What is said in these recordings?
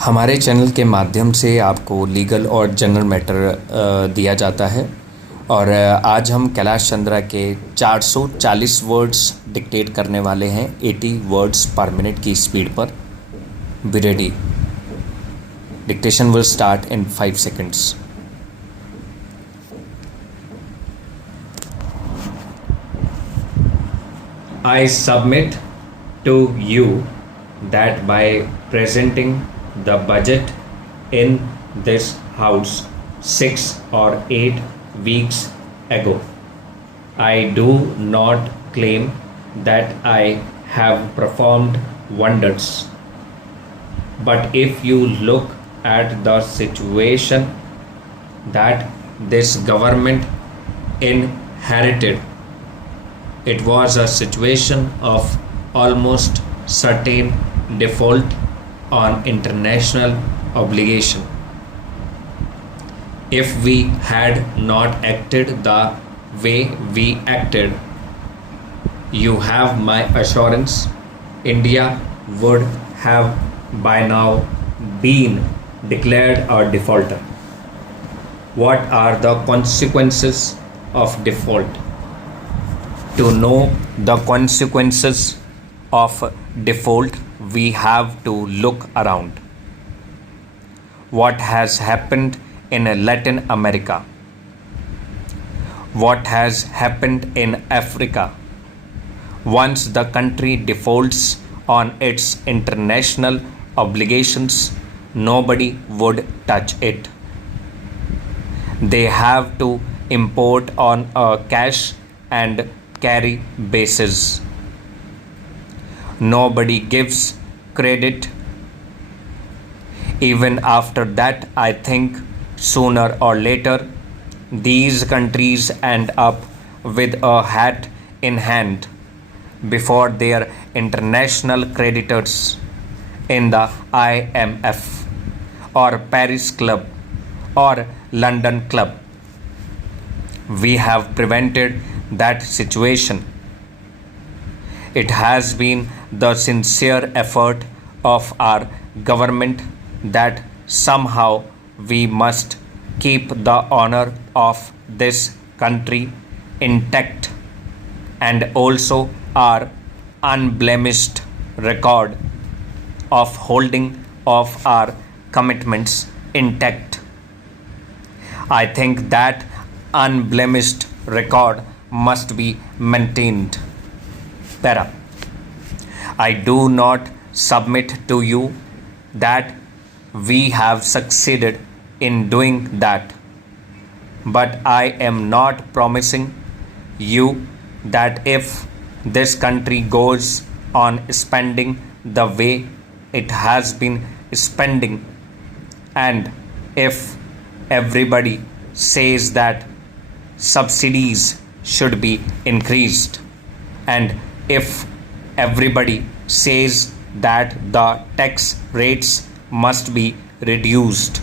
हमारे चैनल के माध्यम से आपको लीगल और जनरल मैटर दिया जाता है और आज हम कैलाश चंद्रा के 440 वर्ड्स डिक्टेट करने वाले हैं 80 वर्ड्स पर मिनट की स्पीड पर। Be ready. Dictation will start in 5 seconds. I submit to you that by presenting the budget in this house 6 or 8 weeks ago, I do not claim that I have performed wonders. But if you look at the situation that this government inherited, it was a situation of almost certain default on international obligation. If we had not acted the way we acted, you have my assurance, India would have by now been declared a defaulter. What are the consequences of default? To know the consequences of default, we have to look around. What has happened in Latin America? What has happened in Africa? Once the country defaults on its international obligations, nobody would touch it. They have to import on a cash and carry basis. Nobody gives credit. Even after that, I think sooner or later these countries end up with a hat in hand before their international creditors in the IMF or Paris Club or London Club. We have prevented that situation. It has been the sincere effort of our government that somehow we must keep the honor of this country intact and also our unblemished record of holding of our commitments intact. I think that unblemished record must be maintained. Para. I do not submit to you that we have succeeded in doing that, but I am not promising you that if this country goes on spending the way it has been spending, and if everybody says that subsidies should be increased, and if everybody says that the tax rates must be reduced,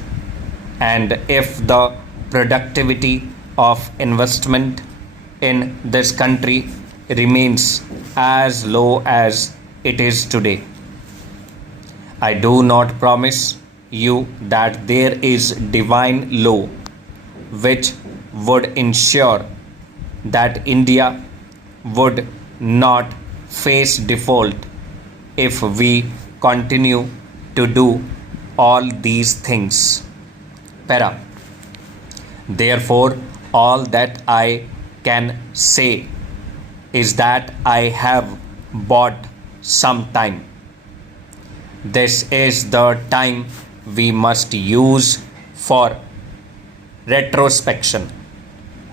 and if the productivity of investment in this country remains as low as it is today, I do not promise you that there is divine law which would ensure that India would not face default if we continue to do all these things. Para. Therefore, all that I can say is that I have bought some time. This is the time we must use for retrospection,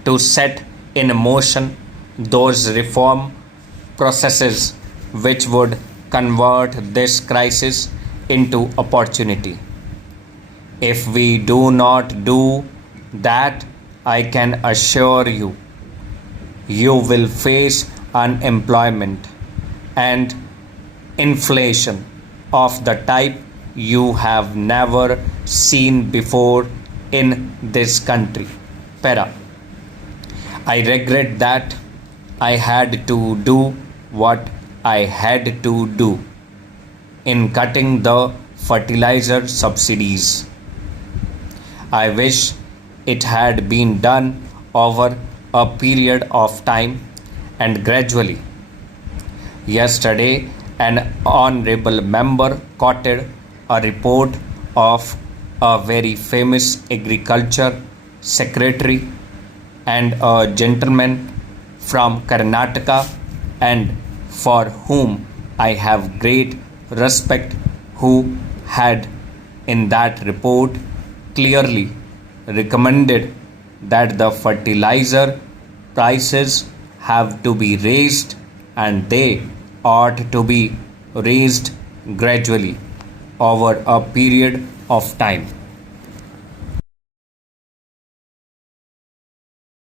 to set in motion those reform processes which would convert this crisis into opportunity. If we do not do that, I can assure you, you will face unemployment and inflation of the type you have never seen before in this country. Para. I regret that I had to do what I had to do in cutting the fertilizer subsidies. I wish it had been done over a period of time and gradually. Yesterday, an honorable member quoted a report of a very famous agriculture secretary and a gentleman from Karnataka, and for whom I have great respect, who had in that report clearly recommended that the fertilizer prices have to be raised, and they ought to be raised gradually over a period of time.